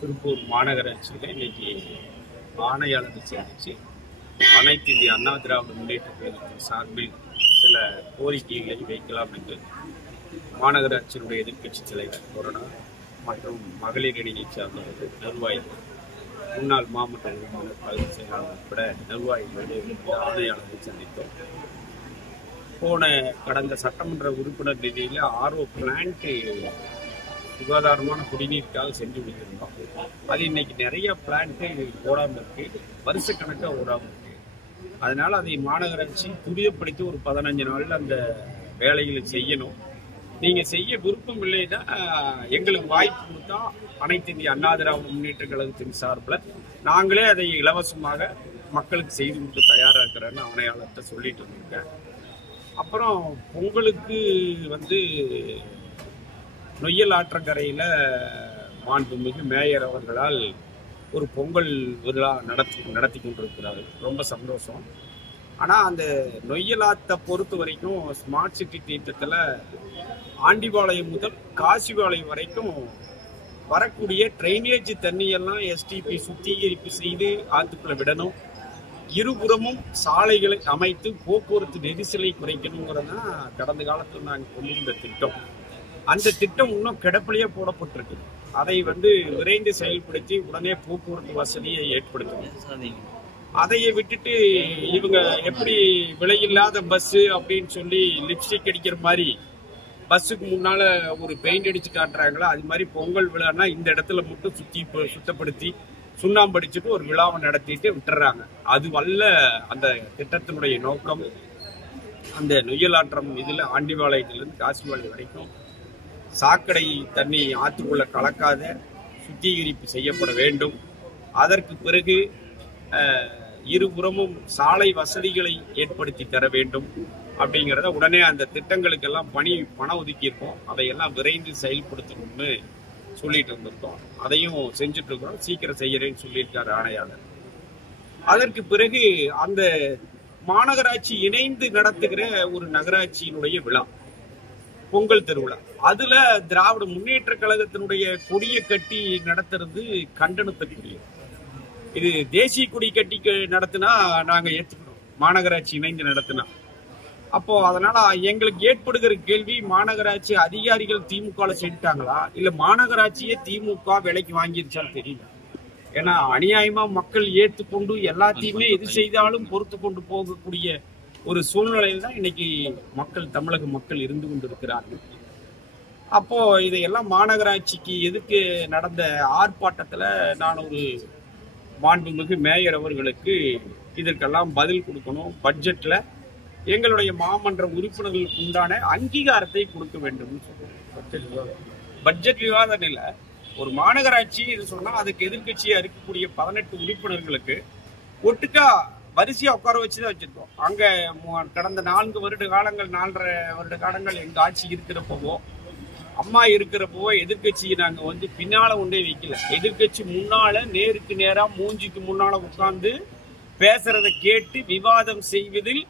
திருப்பூர் மாநகராட்சியில் இன்னைக்கு ஆணையாளரை சந்திச்சு அனைத்து இந்திய அண்ணா திராவிட முன்னேற்ற கழகத்தின் சார்பில் சில கோரிக்கைகளை வைக்கலாம் என்று மாநகராட்சியினுடைய எதிர்க்கட்சி தலைவர் கொரோனா மற்றும் மகளிர் அணியை சார்ந்தவர்கள் நிர்வாகிகள் முன்னாள் மாவட்ட உறுப்பினர் பகுதி செயலாளர் உட்பட நிர்வாகிகளுடைய ஆணையாளரை சந்தித்தோம். கடந்த சட்டமன்ற உறுப்பினர் நிதியில் ஆர்ஓ பிளான்ட் சுகாதாரமான குடிநீருக்காக செஞ்சு கொடுத்துருந்தோம். அது இன்னைக்கு நிறைய பிளான்ட்டு ஓடாமல் இருக்கு, வருஷக்கணக்காக ஓடாமல் இருக்கு. அதனால அதை மாநகராட்சி துரிதப்படுத்தி ஒரு 15 நாளில் அந்த வேலைகளை செய்யணும். நீங்க செய்ய விருப்பம் இல்லைன்னா எங்களுக்கு வாய்ப்பு கொடுத்தா அனைத்து இந்திய அண்ணா திராவிட முன்னேற்ற கழகத்தின் சார்பில் நாங்களே அதை இலவசமாக மக்களுக்கு செய்து கொடுக்க தயாராக இருக்கிறேன்னு ஆணையாளர்கிட்ட சொல்லிட்டு இருந்திருக்கேன். அப்புறம் பொங்கலுக்கு நொய்யல் ஆற்றங்கரையில் மாண்புமிகு மேயர் அவர்களால் ஒரு பொங்கல் விழா நடத்தி கொண்டிருக்கிறார்கள். ரொம்ப சந்தோஷம். ஆனால் அந்த நொய்யல் ஆற்றை பொறுத்த வரைக்கும் ஸ்மார்ட் சிட்டி திட்டத்தில் ஆண்டிபாளையம் முதல் காசிபாளையம் வரைக்கும் வரக்கூடிய ட்ரைனேஜ் தண்ணியெல்லாம் எஸ்டிபி சுத்திகரிப்பு செய்து ஆற்றுக்குள்ள விடணும். இருபுறமும் சாலைகளை அமைத்து போக்குவரத்து நெரிசலை குறைக்கணுங்கிறதான் கடந்த காலத்தில் நாங்கள் கொண்டிருந்த திட்டம். அந்த திட்டம் இன்னும் கிடப்பிலேயே போடப்பட்டிருக்கு. அதை விரைந்து செயல்படுத்தி உடனே போக்குவரத்து வசதியை ஏற்படுத்தணும். அதையை விட்டுட்டு இவங்க எப்படி விலையில்லாத பஸ் அப்படின்னு சொல்லி லிப்ஸ்டிக் அடிக்கிற மாதிரி பஸ்ஸுக்கு முன்னால ஒரு பெயிண்ட் அடிச்சு காட்டுறாங்களோ, அது மாதிரி பொங்கல் விழான்னா இந்த இடத்துல மட்டும் சுத்தப்படுத்தி சுண்ணாம்பு அடிச்சுட்டு ஒரு விழாவை நடத்திட்டு விட்டுறாங்க. அது வல்ல அந்த திட்டத்தினுடைய நோக்கம். அந்த நொய்யல் ஆற்றம் இதில் ஆண்டிபாளையத்திலிருந்து காசிபாளையம் வரைக்கும் சாக்கடை தண்ணி ஆற்றுக்குள்ள கலக்காத சுத்திகரிப்பு செய்யப்பட வேண்டும். அதற்கு பிறகு இருபுறமும் சாலை வசதிகளை ஏற்படுத்தி தர வேண்டும். அப்படிங்கிறத உடனே அந்த திட்டங்களுக்கெல்லாம் பணம் ஒதுக்கியிருக்கோம். அதையெல்லாம் விரைந்து செயல்படுத்தணும்னு சொல்லிட்டு வந்திருக்கோம். அதையும் செஞ்சுட்டு இருக்கிறோம். சீக்கிரம் செய்யறேன்னு சொல்லியிருக்காரு ஆணையாளர். அதற்கு பிறகு அந்த மாநகராட்சி இணைந்து நடத்துகிற ஒரு நகராட்சியினுடைய விழா பொங்கல் திருவிழா, அதுல திராவிட முன்னேற்ற கழகத்தினுடைய கொடியை கட்டி நடத்துறது கண்டனத்துக்குரிய. இது தேசிய கொடி கட்டி நடத்தினா நாங்க ஏற்றுக்கணும், மாநகராட்சி இணைந்து நடத்தினா. அப்போ அதனால எங்களுக்கு ஏற்படுகிற கேள்வி, மாநகராட்சி அதிகாரிகள் திமுக செஞ்சுட்டாங்களா இல்ல மாநகராட்சியே திமுக விலைக்கு வாங்கிருச்சான்னு தெரியல. ஏன்னா அநியாயமா மக்கள் ஏற்றுக்கொண்டு எல்லாத்தையுமே எது செய்தாலும் பொறுத்து கொண்டு போகக்கூடிய ஒரு சூழ்நிலையில் தான் இன்னைக்கு தமிழக மக்கள் இருந்து கொண்டு இருக்கிறார்கள். அப்போ இதையெல்லாம் மாநகராட்சிக்கு எதுக்கு நடந்த ஆர்ப்பாட்டத்துல நான் ஒரு மாண்புமிகு மேயர் அவர்களுக்கு இதற்கெல்லாம் பதில் கொடுக்கணும். பட்ஜெட்ல எங்களுடைய மாமன்ற உறுப்பினர்களுக்கு உண்டான அங்கீகாரத்தை கொடுக்க வேண்டும். பட்ஜெட் விவாதம் இல்லை, ஒரு மாநகராட்சி இது சொன்னா அதுக்கு எதிர்கட்சியா இருக்கக்கூடிய 18 உறுப்பினர்களுக்கு ஒட்டுக்கா வரிசையா உட்கார வச்சுதான் வச்சிருக்கோம். அங்க கடந்த 4 வருட காலங்கள் 4.5 வருட காலங்கள் எங்க ஆட்சி இருக்கிறப்பவோ அம்மா இருக்கிறப்பவோ எதிர்கட்சியை நாங்க பின்னால ஒன்றே வைக்கல. எதிர்கட்சி முன்னால நேருக்கு நேரா மூஞ்சிக்கு முன்னால உட்கார்ந்து பேசுறதை கேட்டு விவாதம் செய்வதில்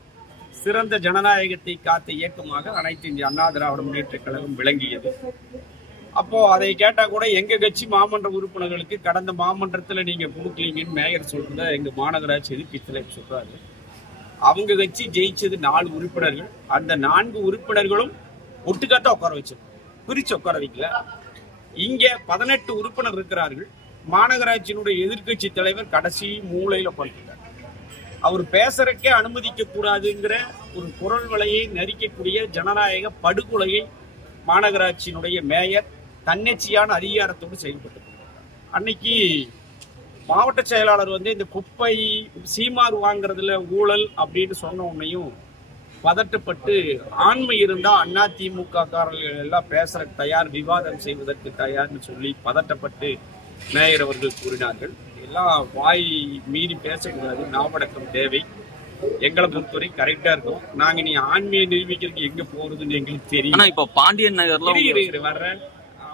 சிறந்த ஜனநாயகத்தை காத்த இயக்கமாக அனைத்து இந்திய அண்ணா திராவிட முன்னேற்ற கழகம் விளங்கியது. அப்போ அதை கேட்டா கூட எங்க கட்சி மாமன்ற உறுப்பினர்களுக்கு கடந்த மாமன்றத்துல நீங்க கொடுக்கலீங்கன்னு மேயர் சொல்றத எங்க மாநகராட்சி எதிர்க்கட்சியில சொல்றாரு. அவங்க கட்சி ஜெயிச்சது 4 உறுப்பினர்கள். அந்த 4 உறுப்பினர்களும் ஒட்டுக்காட்டா உட்கார வச்சிருக்கோம், பிரிச்சு உட்கார வைக்கல. இங்க 18 உறுப்பினர் இருக்கிறார்கள். மாநகராட்சியினுடைய எதிர்கட்சி தலைவர் கடைசி மூலையில உட்காந்துருக்காரு. அவர் பேசுறதுக்கே அனுமதிக்க கூடாதுங்கிற ஒரு குரல் வலையை நெரிக்கக்கூடிய ஜனநாயக படுகொலையை மாநகராட்சியினுடைய மேயர் தன்னிச்சையான அதிகாரத்தோடு செயல்பட்டு அன்னைக்கு மாவட்ட செயலாளர் இந்த குப்பை சீமார் வாங்குறதுல ஊழல் அப்படின்னு சொன்ன உடனேயும் பதட்டப்பட்டு ஆண்மை இருந்தா அதிமுக காரர்கள் எல்லாம் பேசுற தயார், விவாதம் செய்வதற்கு தயார்னு சொல்லி பதட்டப்பட்டு மேயர் அவர்கள் கூறினார்கள். எல்லாம் வாய் மீறி பேசக்கூடாது, நாவடக்கம் தேவை. எங்களை பொறுத்தவரை கரெக்டா இருக்கும். நாங்க நீ ஆண்மையை நிரூபிக்கிறதுக்கு எங்க போறதுன்னு எங்களுக்கு தெரியும். இப்ப பாண்டியன் நகர்ல வர்றேன்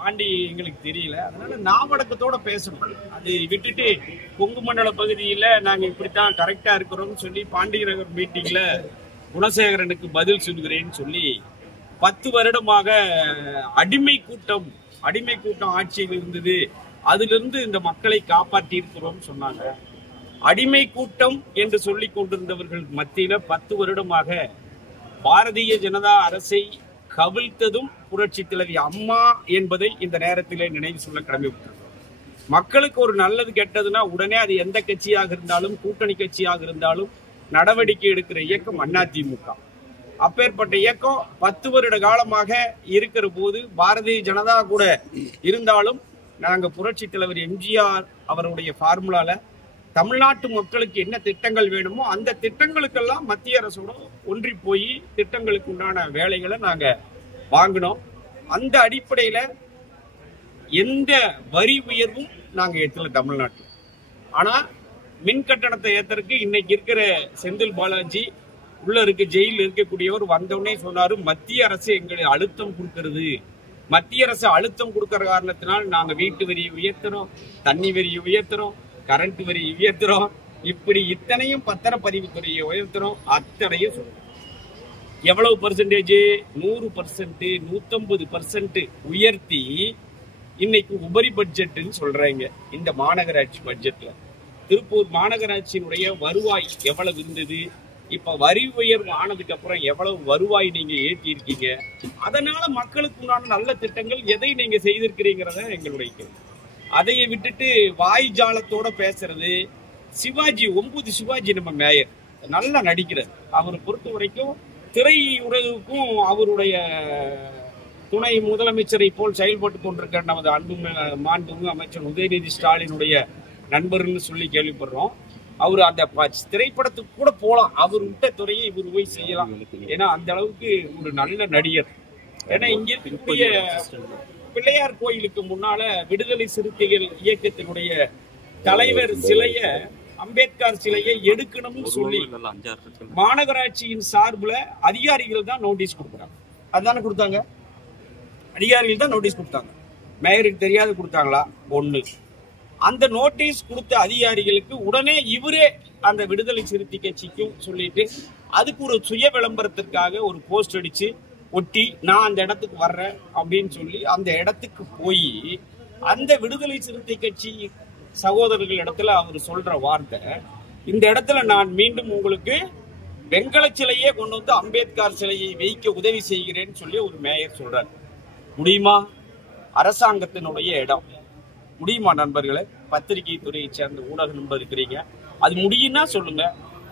ஆண்டி எங்களுக்கு தெரியல. அதனால நாவடக்கத்தோட பேசணும். அது விட்டுட்டு கொங்கு மண்டல பகுதியில நாங்க இப்படித்தான் கரெக்டா இருக்கிறோம்னு சொல்லி பாண்டிய நகர் மீட்டிங்ல குணசேகரனுக்கு பதில் சொல்கிறேன்னு சொல்லி 10 வருடமாக அடிமை கூட்டம் ஆட்சியில் இருந்தது. அதிலிருந்து இந்த மக்களை காப்பாற்றி இருக்கிறோம் சொன்னாங்க. அடிமை கூட்டம் என்று சொல்லிக் கொண்டிருந்தவர்கள் மத்தியில 10 வருடமாக பாரதிய ஜனதா அரசை கவிழ்த்ததும் புரட்சி தலைவி அம்மா என்பதை இந்த நேரத்திலே நினைவு சொல்ல கடமைப்பட்டிருக்கிறோம். மக்களுக்கு ஒரு நல்லது கெட்டதுன்னா உடனே அது எந்த கட்சியாக இருந்தாலும் கூட்டணி கட்சியாக இருந்தாலும் நடவடிக்கை எடுக்கிற இயக்கம் அதிமுக. அப்பேற்பட்ட இயக்கம் 10 வருட காலமாக இருக்கிற போது பாரதிய ஜனதா கூட இருந்தாலும் நாங்க புரட்சி தலைவர் எம்ஜிஆர் அவருடைய ஃபார்முலால தமிழ்நாட்டு மக்களுக்கு என்ன திட்டங்கள் வேணுமோ அந்த திட்டங்களுக்கெல்லாம் மத்திய அரசோட ஒன்றி போய் திட்டங்களுக்கு உண்டான வேலைகளை நாங்க வாங்கினோம். அந்த அடிப்படையில எந்த வரி உயர்வும் நாங்க ஏற்றல தமிழ்நாட்டில். ஆனா மின் கட்டணத்தை ஏற்றறதுக்கு இன்னைக்கு இருக்கிற செந்தில் பாலாஜி உள்ள இருக்க ஜெயிலில் இருக்கக்கூடியவர் வந்தவுடனே சொன்னாரு, மத்திய அரசு எங்களை அழுத்தம் கொடுக்கிறது, மத்திய அரசு அழுத்தம் கொடுக்கற காரணத்தினால் நாங்க வீட்டு வரியை உயர்த்துறோம், தண்ணி வரியை உயர்த்துறோம், கரண்ட் வரி உயர்த்துறோம், இப்படி இத்தனையும் பத்திரப்பதிவுத்துறையை உயர்த்துறோம், அத்தனையும் சொல்றோம். எவ்வளவு பர்சன்டேஜ்? 100%, 150% உயர்த்தி இன்னைக்கு உபரி பட்ஜெட்னு சொல்றாங்க. இந்த மாநகராட்சி பட்ஜெட்ல திருப்பூர் மாநகராட்சியினுடைய வருவாய் எவ்வளவு இருந்தது, இப்ப வரி உயர்வு ஆனதுக்கு அப்புறம் எவ்வளவு வருவாய் நீங்க ஏற்றி இருக்கீங்க, அதனால மக்களுக்கு உண்டான நல்ல திட்டங்கள் எதை நீங்க செய்திருக்கிறீங்கிறத எங்களுடைய கேள்வி. அதையை விட்டுட்டு வாய் ஜாலத்தோட பேசுறது. சிவாஜி 9 சிவாஜி நம்ம மேயர் நல்லா நடிக்கிறார். அவரை பொறுத்த வரைக்கும் திரையுலகுக்கும் அவருடைய துணை முதலமைச்சரை போல் செயல்பட்டு கொண்டிருக்கிற நமது அன்பு மாண்புமிகு அமைச்சர் உதயநிதி ஸ்டாலினுடைய நண்பர்னு சொல்லி கேள்விப்படுறோம். அவர் அந்த திரைப்படத்துக்கு கூட போலாம், அவர் விட்ட துறையை இவர் போய் செய்யலாம். ஏன்னா அந்த அளவுக்கு ஒரு நல்ல நடிகர். ஏன்னா இங்க இருக்கக்கூடிய பிள்ளையார் கோயிலுக்கு முன்னால விடுதலை சிறுத்தைகள் இயக்கத்தினுடைய தலைவர் சிலைய, அம்பேத்கர் சிலையை எடுக்கணும்னு சொல்லி மாநகராட்சியின் சார்பில் அதிகாரிகள் தான் நோட்டீஸ் கொடுக்குறாங்க. அதுதானே கொடுத்தாங்க, அதிகாரிகள் தான் நோட்டீஸ் கொடுத்தாங்க. மேயருக்கு தெரியாது கொடுத்தாங்களா? ஒண்ணு. அந்த நோட்டீஸ் கொடுத்த அதிகாரிகளுக்கு உடனே இவரே அந்த விடுதலை சிறுத்தை கட்சிக்கும் சொல்லிட்டு அதுக்கு ஒரு சுய விளம்பரத்திற்காக ஒரு போஸ்ட் அடிச்சு ஒட்டி நான் அந்த இடத்துக்கு வர்றேன் அப்படின்னு சொல்லி அந்த இடத்துக்கு போய் அந்த விடுதலை சிறுத்தை கட்சி சகோதரர்கள் இடத்துல அவர் சொல்ற வார்த்தை, இந்த இடத்துல நான் மீண்டும் உங்களுக்கு வெங்கல சிலையே கொண்டு வந்து அம்பேத்கர் சிலையை வைக்க உதவி செய்கிறேன்னு சொல்லி ஒரு மேயர் சொல்றாரு. முடியுமா? அரசாங்கத்தினுடைய இடம் முடியுமா நண்பர்களே? பத்திரிகை துறையை சேர்ந்த ஊடக நண்பர் இருக்கிறீங்க, அது முடியும்னா சொல்லுங்க.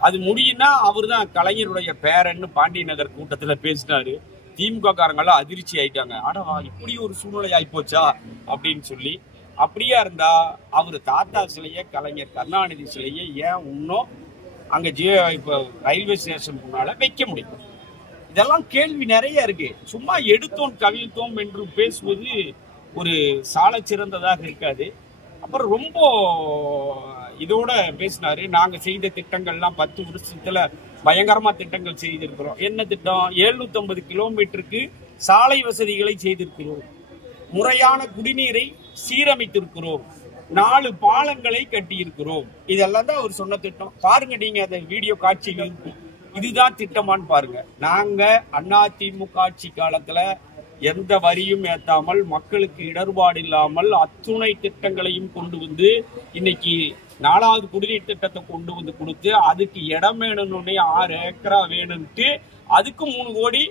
அது முடியும்னா அவர் தான் கலைஞருடைய பேரன்னு பாண்டிய நகர் கூட்டத்துல பேசினாரு. திமுக காரங்கெல்லாம் அதிர்ச்சி ஆயிட்டாங்க. ஆனா இப்படி ஒரு சூழ்நிலை ஆயிப்போச்சா அப்படின்னு சொல்லி. அப்படியா இருந்தா அவரு தாத்தா சிலைய, கலைஞர் கருணாநிதி சிலைய ஏன் இன்னும் அங்க இப்ப ரயில்வே ஸ்டேஷன் முன்னால வைக்க முடியும்? இதெல்லாம் கேள்வி நிறைய இருக்கு. சும்மா எடுத்தோம் கவிழ்த்தோம் என்று பேசுவது ஒரு சால சிறந்ததாக இருக்காது. அப்புறம் ரொம்ப இதோட பேசினாரு, நாங்க செய்த திட்டங்கள்லாம் 10 வருஷத்துல பயங்கரமா திட்டங்கள் செய்திருக்கிறோம். என்ன திட்டம்? 750 கிலோமீட்டருக்கு சாலை வசதிகளை செய்திருக்கிறோம், முறையான குடிநீரை சீரமைத்திருக்கிறோம், 4 பாலங்களை கட்டியிருக்கிறோம். இதெல்லாம் தான் அவர் சொன்ன திட்டம். பாருங்க, நீங்க அந்த வீடியோ காட்சிகள் இருக்கும். இதுதான் திட்டமான்னு பாருங்க. நாங்க அதிமுக ஆட்சி காலத்துல எந்த வரியும் ஏத்தாமல், மக்களுக்கு இடர்பாடு இல்லாமல் அத்துணை திட்டங்களையும் கொண்டு வந்து இன்னைக்கு 4வது குடிநீர் திட்டத்தை கொண்டு வந்து கொடுத்து அதுக்கு இடம் வேணும்னு 6 ஏக்கரா வேணும்ட்டு அதுக்கு 3 கோடி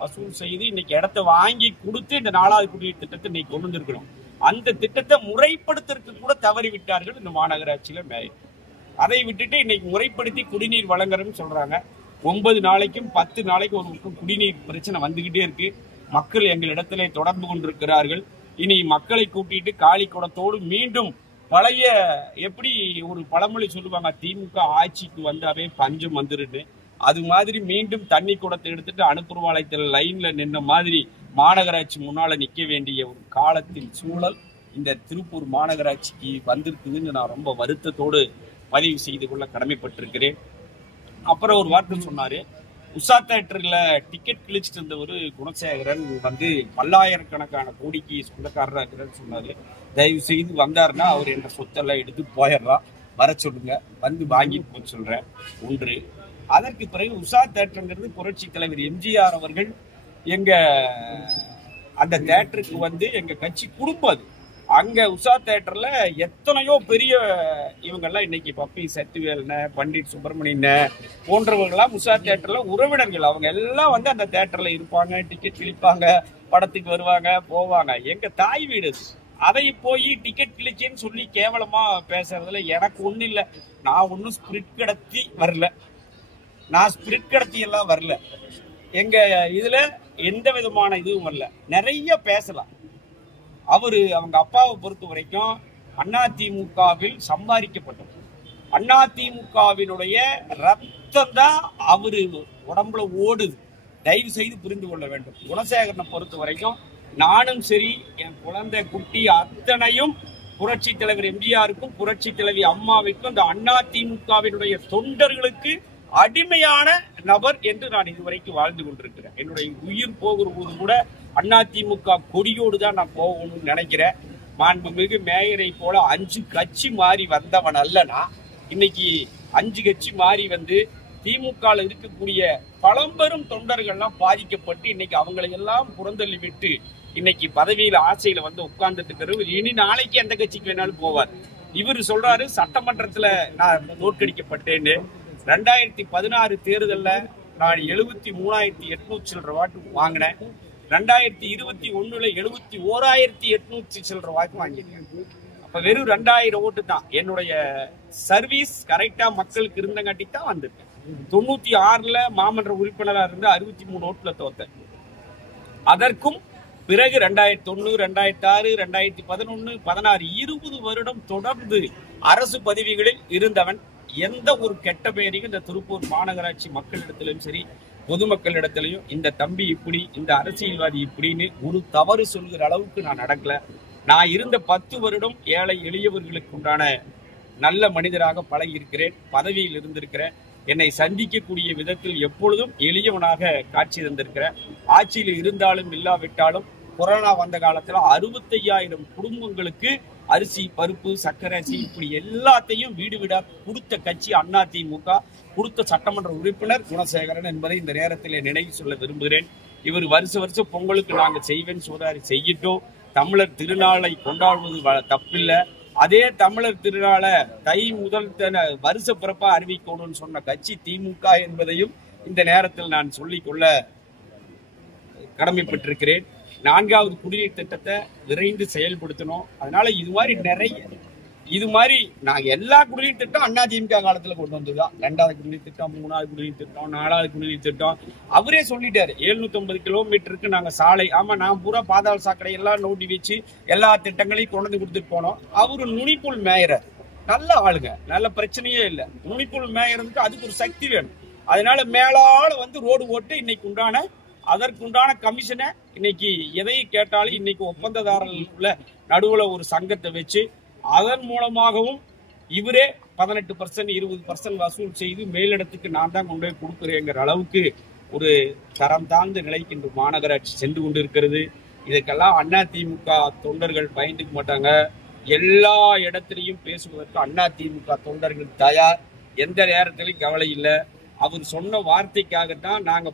வசூல் செய்து இன்னைக்கு இடத்த வாங்கி கொடுத்து இந்த 4வது குடிநீர் திட்டத்தை இன்னைக்கு கொண்டு வந்திருக்கிறோம். அந்த திட்டத்தை முறைப்படுத்துறதுக்கு கூட தவறி விட்டார்கள் இந்த மாநகராட்சியில மேயர். அதை விட்டுட்டு இன்னைக்கு முறைப்படுத்தி குடிநீர் வழங்குறோம்னு சொல்றாங்க. 9 நாளைக்கும் 10 நாளைக்கும் ஒரு குடிநீர் பிரச்சனை வந்துகிட்டே இருக்கு. மக்கள் எங்களிடத்திலே தொடர்பு கொண்டிருக்கிறார்கள். இனி மக்களை கூட்டிட்டு காலி குடத்தோடு மீண்டும் பழைய, எப்படி ஒரு பழமொழி சொல்லுவாங்க, திமுக ஆட்சிக்கு வந்தாவே பஞ்சம் வந்துருன்னு, அது மாதிரி மீண்டும் தண்ணி குடத்தை எடுத்துட்டு அனுப்புவாளையத்தில் லைன்ல நின்ன மாதிரி மாநகராட்சி முன்னால நிக்க வேண்டிய ஒரு காலத்தின் சூழல் இந்த திருப்பூர் மாநகராட்சிக்கு வந்திருக்குதுன்னு நான் ரொம்ப வருத்தத்தோடு பதிவு செய்து கொள்ள கடமைப்பட்டிருக்கிறேன். அப்புறம் ஒரு வார்த்தை சொன்னாரு, உஷா தியேட்டர்ல டிக்கெட் கிழிச்சிட்டு இருந்த ஒரு குணசேகரன் வந்து பல்லாயிரக்கணக்கான கோடிக்கு சொந்தக்காரராக இருக்கிறான்னு சொன்னாரு. தயவு செய்து வந்தாருன்னா அவர் என்ற சொத்தெல்லாம் எடுத்து போயிடலாம், வர சொல்லுங்க, வந்து வாங்கிட்டு போக சொல்றேன். ஒன்று. அதற்கு பிறகு உஷா தியேட்டருங்கிறது புரட்சி தலைவர் எம்ஜிஆர் அவர்கள் எங்க அந்த தியேட்டருக்கு வந்து எங்க கட்சி குடும்பம் அது. அங்க உஷா தியேட்டர்ல எத்தனையோ பெரிய இவங்கெல்லாம் இன்னைக்கு பப்பி சத்துவேல்ன பண்டிட் சுப்பிரமணியன் போன்றவர்கள்லாம் உஷா தியேட்டர்ல உறவினர்கள். அவங்க எல்லாம் வந்து அந்த தியேட்டர்ல இருப்பாங்க, டிக்கெட் கிழிப்பாங்க, படத்துக்கு வருவாங்க போவாங்க. எங்க தாய் வீடு அதை போய் டிக்கெட் கிழிச்சேன்னு சொல்லி கேவலமா பேசுறதுல எனக்கு ஒண்ணு இல்லை. நான் ஒன்னும் ஸ்பிரிட் கடத்தி வரல, நான் ஸ்பிரிட் கடத்தி எல்லாம் வரல. எங்க இதுல எந்த விதமான இதுவும் வரல. நிறைய பேசலாம். அவங்க அப்பாவை பொறுத்த வரைக்கும் அதிமுகவில் சம்பாதிக்கப்பட்டது. அதிமுகவினுடைய ரத்தம் தான் அவரு உடம்புல ஓடுது. தயவு செய்து புரிந்து கொள்ள வேண்டும். குணசேகரனை பொறுத்த வரைக்கும் நானும் சரி, என் குழந்தை குட்டி அத்தனையும் புரட்சி தலைவர் எம்ஜிஆருக்கும் புரட்சி தலைவி அம்மாவிற்கும் இந்த அதிமுகவினுடைய தொண்டர்களுக்கு அடிமையான நபர் என்று நான் இதுவரைக்கும் வாழ்ந்து கொண்டிருக்கிறேன். என்னுடைய உயிர் போகிற போது கூட அதிமுக கொடியோடு தான் நான் போகணும்னு நினைக்கிறேன். மாண்புமிகு மேயரை போல 5 கட்சி மாறி வந்தவன் அல்லனா. இன்னைக்கு 5 கட்சி மாறி வந்து திமுக இருக்கக்கூடிய பழம்பெரும் தொண்டர்கள்லாம் பாதிக்கப்பட்டு இன்னைக்கு அவங்களை எல்லாம் புறந்தள்ளி விட்டு இன்னைக்கு பதவியில ஆசையில வந்து உட்கார்ந்துட்டு இருக்கிறவர் இனி நாளைக்கு எந்த கட்சிக்கு வேணாலும் போவார். இவர் சொல்றாரு சட்டமன்றத்துல நான் தோற்கடிக்கப்பட்டேன்னு. 2016 தேர்தல்ல நான் 73,800 சில்லற வாக்கு வாங்கினேன். 2021 71,800 சில்லற வாக்கு வாங்கினேன். அப்ப வெறும் 2000 ஓட்டு தான். என்னுடைய சர்வீஸ் கரெக்டா மக்களுக்கு இருந்தங்காட்டி தான் வந்திருக்கேன். 96ல மாமன்ற உறுப்பினராக இருந்து 63 ஓட்டுல தோத்தேன். அதற்கும் பிறகு 2001, 2006, 2011, 16 20 வருடம் தொடர்ந்து அரசு பதவிகளில் இருந்தவன். எந்த ஒரு கெட்ட பெயரையும் இந்த திருப்பூர் மாநகராட்சி மக்களிடத்திலும் சரி, பொதுமக்களிடத்திலையும் இந்த தம்பி இப்படி, இந்த அரசியல்வாதி இப்படின்னு ஒரு தவறு சொல்கிற அளவுக்கு நான் நடக்கல. நான் இருந்த 10 வருடம் ஏழை எளியவர்களுக்கு உண்டான நல்ல மனிதராக பழகி இருக்கிறேன், பதவியில் இருந்திருக்கிறேன். என்னை சந்திக்கக்கூடிய விதத்தில் எப்பொழுதும் எளியவனாக காட்சி தந்திருக்கிறேன். ஆட்சியில் இருந்தாலும் இல்லாவிட்டாலும் கொரோனா வந்த காலத்துல 65,000 குடும்பங்களுக்கு அரிசி, பருப்பு, சர்க்கரை, இப்படி எல்லாத்தையும் வீடு வீடா கொடுத்த கட்சி அதிமுக. கொடுத்த சட்டமன்ற உறுப்பினர் குணசேகரன் என்பதை இந்த நேரத்தில் நினைவு சொல்ல விரும்புகிறேன். இவர் வருஷம் பொங்கலுக்கு நாங்க செய்வேன்னு சொல்றாரு, செய்யிட்டோம். தமிழர் திருநாளை கொண்டாடுவது தப்பில்லை. அதே தமிழர் திருநாளை தை முதல் வருஷ பிறப்பா அறிவிக்கணும்னு சொன்ன கட்சி திமுக என்பதையும் இந்த நேரத்தில் நான் சொல்லிக்கொள்ள கடமைப்பட்டிருக்கிறேன். 4வது குடிநீர் திட்டத்தை விரைந்து செயல்படுத்தணும். அதனால இது மாதிரி நாங்க எல்லா குடிநீர் திட்டம் அதிமுக காலத்துல கொண்டு வந்ததுதான். 2வது குடிநீர் திட்டம், 3வது குடிநீர் திட்டம், 4வது குடிநீர் திட்டம். அவரே சொல்லிட்டாரு 750 கிலோமீட்டருக்கு நாங்க சாலை. ஆமா, நான் பூரா பாதாள சாக்கடை எல்லாம் நோண்டி வச்சு எல்லா திட்டங்களையும் கொண்டு வந்து கொடுத்துட்டு போனோம். அவரு நுனிப்புல் மேயர், நல்ல ஆளுங்க, நல்ல பிரச்சனையே இல்லை. நுனிப்புல் மேயருக்கு அதுக்கு ஒரு சக்தி வேணும். அதனால மேலால வந்து ரோடு ஓட்டு இன்னைக்கு அதற்குண்டான கமிஷனை இன்னைக்கு எதையும் கேட்டாலும் இன்னைக்கு ஒப்பந்ததாரர்களுக்குள்ள நடுவுல ஒரு சங்கத்தை வச்சு அதன் மூலமாகவும் இவரே 18%, 20% வசூல் செய்து மேலிடத்துக்கு நான் தான் கொண்டு போய் கொடுக்குறேங்கிற அளவுக்கு ஒரு தரம் தாழ்ந்த நிலைக்கு இன்று மாநகராட்சி சென்று கொண்டிருக்கிறது. இதுக்கெல்லாம் அதிமுக தொண்டர்கள் பயந்துக்க மாட்டாங்க. எல்லா இடத்திலையும் பேசுவதற்கு அதிமுக தொண்டர்கள் தயார். எந்த நேரத்திலையும் கவலை இல்லை. அவர் சொன்ன வார்த்தைக்காகத்தான் நாங்க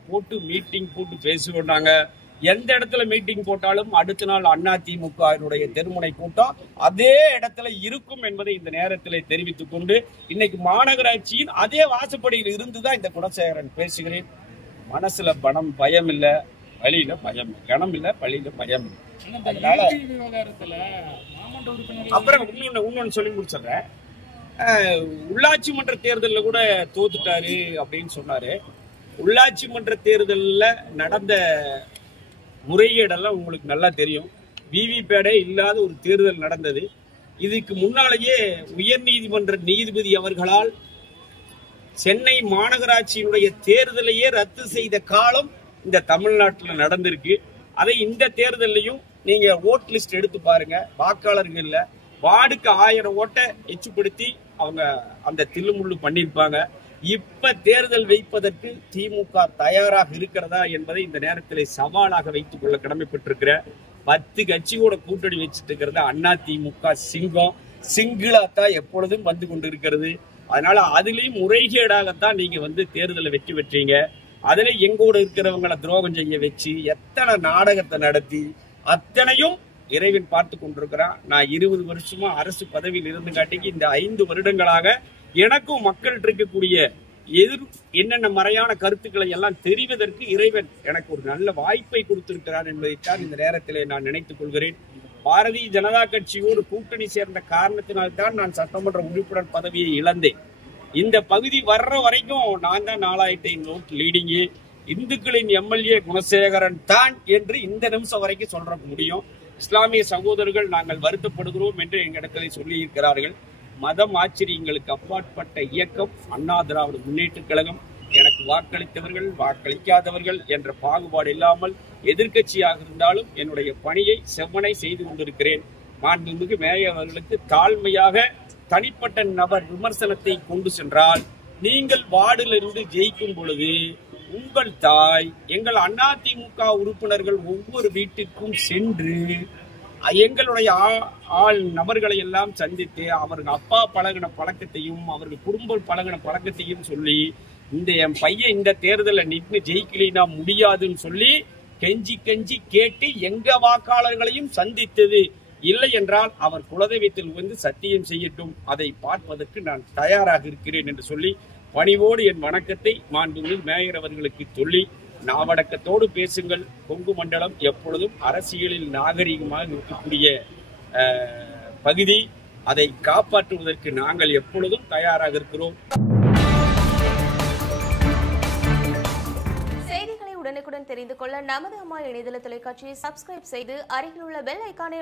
மீட்டிங் போட்டு பேசுவோம். எந்த இடத்துல மீட்டிங் போட்டாலும் அடுத்த நாள் அதிமுக தெருமுனை கூட்டம் அதே இடத்துல இருக்கும் என்பதை இந்த நேரத்தில் தெரிவித்துக் கொண்டு இன்னைக்கு மாநகராட்சியின் அதே வாசப்படியில் இருந்துதான் இந்த குணசேகரன் பேசுகிறேன். மனசுல பயம் இல்ல, வழியில பயம், கணம் இல்ல, வழியில பயம். அப்புறம் இன்னொன்னு சொல்லி முடிச்சிடுறேன். உள்ளாட்சி மன்ற தேர்தலில் கூட தோத்துட்டாரு அப்படின்னு சொன்னாரு. உள்ளாட்சி மன்ற தேர்தலில் நடந்த முறைகேடெல்லாம் உங்களுக்கு நல்லா தெரியும். விவிபேடே இல்லாத ஒரு தேர்தல் நடந்தது. இதுக்கு முன்னாலேயே உயர்நீதிமன்ற நீதிபதி அவர்களால் சென்னை மாநகராட்சியினுடைய தேர்தலையே ரத்து செய்த காலம் இந்த தமிழ்நாட்டில் நடந்திருக்கு. அதை இந்த தேர்தலையும் நீங்க ஓட் லிஸ்ட் எடுத்து பாருங்க. வாக்காளர்கள் வார்டுக்கு 1000 ஓட்டை எச்சுப்படுத்தி அவங்க அந்த தில்லுமுள்ளு பண்ணியிருப்பாங்க. இப்ப தேர்தல் வைப்பதற்கு திமுக தயாராக இருக்கிறதா என்பதை இந்த நேரத்தில் சவாலாக வைத்துக் கொள்ள கடமைப்பட்டிருக்கிற 10 கட்சியோட கூட்டணி வச்சுட்டு இருக்கிறது அதிமுக சிங்கம். சிங்கிளாத்தான் எப்பொழுதும் வந்து கொண்டு இருக்கிறது. அதனால அதுலயும் முறைகேடாகத்தான் நீங்க வந்து தேர்தலை வெற்றி பெற்றீங்க. அதுல எங்கூட இருக்கிறவங்களை துரோகம் செய்ய வச்சு எத்தனை நாடகத்தை நடத்தி அத்தனையும் இறைவன் பார்த்து கொண்டிருக்கிறான். நான் 20 வருஷமா அரசு பதவியில் இருந்து காட்டிக்கு இந்த 5 வருடங்களாக எனக்கும் மக்கள் இருக்கக்கூடிய என்னென்ன மறையான கருத்துக்களை எல்லாம் தெரிவதற்கு இறைவன் எனக்கு ஒரு நல்ல வாய்ப்பை கொடுத்திருக்கிறார் என்பதைத்தான் இந்த நேரத்திலே நான் நினைத்துக் கொள்கிறேன். பாரதிய ஜனதா கட்சியோடு கூட்டணி சேர்ந்த காரணத்தினால்தான் நான் சட்டமன்ற உறுப்பினர் பதவியை இழந்தேன். இந்த பகுதி வர்ற வரைக்கும் நான் தான் 4500 ஓட்டு லீடிங்கு. இந்துக்களின் எம்எல்ஏ குணசேகரன் தான் என்று இந்த நிமிஷம் வரைக்கும் சொல்ற முடியும். இஸ்லாமிய சகோதரர்கள் நாங்கள் வருத்தப்படுகிறோம் என்று எங்களிடத்திலே சொல்லி இருக்கிறார்கள். மதம் ஆச்சரியங்களுக்கு அப்பாற்பட்ட இயக்கம் அண்ணா திராவிட முன்னேற்ற கழகம். எனக்கு வாக்களித்தவர்கள் வாக்களிக்காதவர்கள் என்ற பாகுபாடு இல்லாமல் எதிர்கட்சியாக இருந்தாலும் என்னுடைய பணியை செவ்வனை செய்து கொண்டிருக்கிறேன். மாண்புமிகு மேயர் அவர்களுக்கு தாழ்மையாக தனிப்பட்ட நபர் விமர்சனத்தை கொண்டு சென்றால், நீங்கள் வார்டிலிருந்து ஜெயிக்கும் பொழுது உங்கள் தாய் எங்கள் அதிமுக உறுப்பினர்கள் ஒவ்வொரு வீட்டிற்கும் சென்று எங்களுடைய ஆள் நபர்களை எல்லாம் சந்தித்து அவர்கள் அப்பா பழகின பழக்கத்தையும் அவர்கள் குடும்பம் பழகின பழக்கத்தையும் சொல்லி, என் பையன் இந்த தேர்தலில் நின்று ஜெயிக்கலினா முடியாதுன்னு சொல்லி கெஞ்சி கெஞ்சி கேட்டு எங்க வாக்காளர்களையும் சந்தித்தது. இல்லை என்றால் அவர் குலதெய்வத்தில் வந்து சத்தியம் செய்யட்டும், அதை பார்ப்பதற்கு நான் தயாராக இருக்கிறேன் என்று சொல்லி பணிவோடு என் வணக்கத்தை மாண்புமிகு மேயர் அவர்களுக்கு சொல்லி, நாவடக்கத்தோடு பேசுங்கள். கொங்கு மண்டலம் எப்பொழுதும் அரசியலில் நாகரிகமாக இருக்கக்கூடிய பகுதி. அதை காப்பாற்றுவதற்கு நாங்கள் எப்பொழுதும் தயாராக இருக்கிறோம். செய்திகளை உடனுக்குடன் தெரிந்து கொள்ள நமது அம்மா இணையதள தொலைக்காட்சியை சப்ஸ்கிரைப் செய்து அருகில் உள்ள பெல் ஐகானை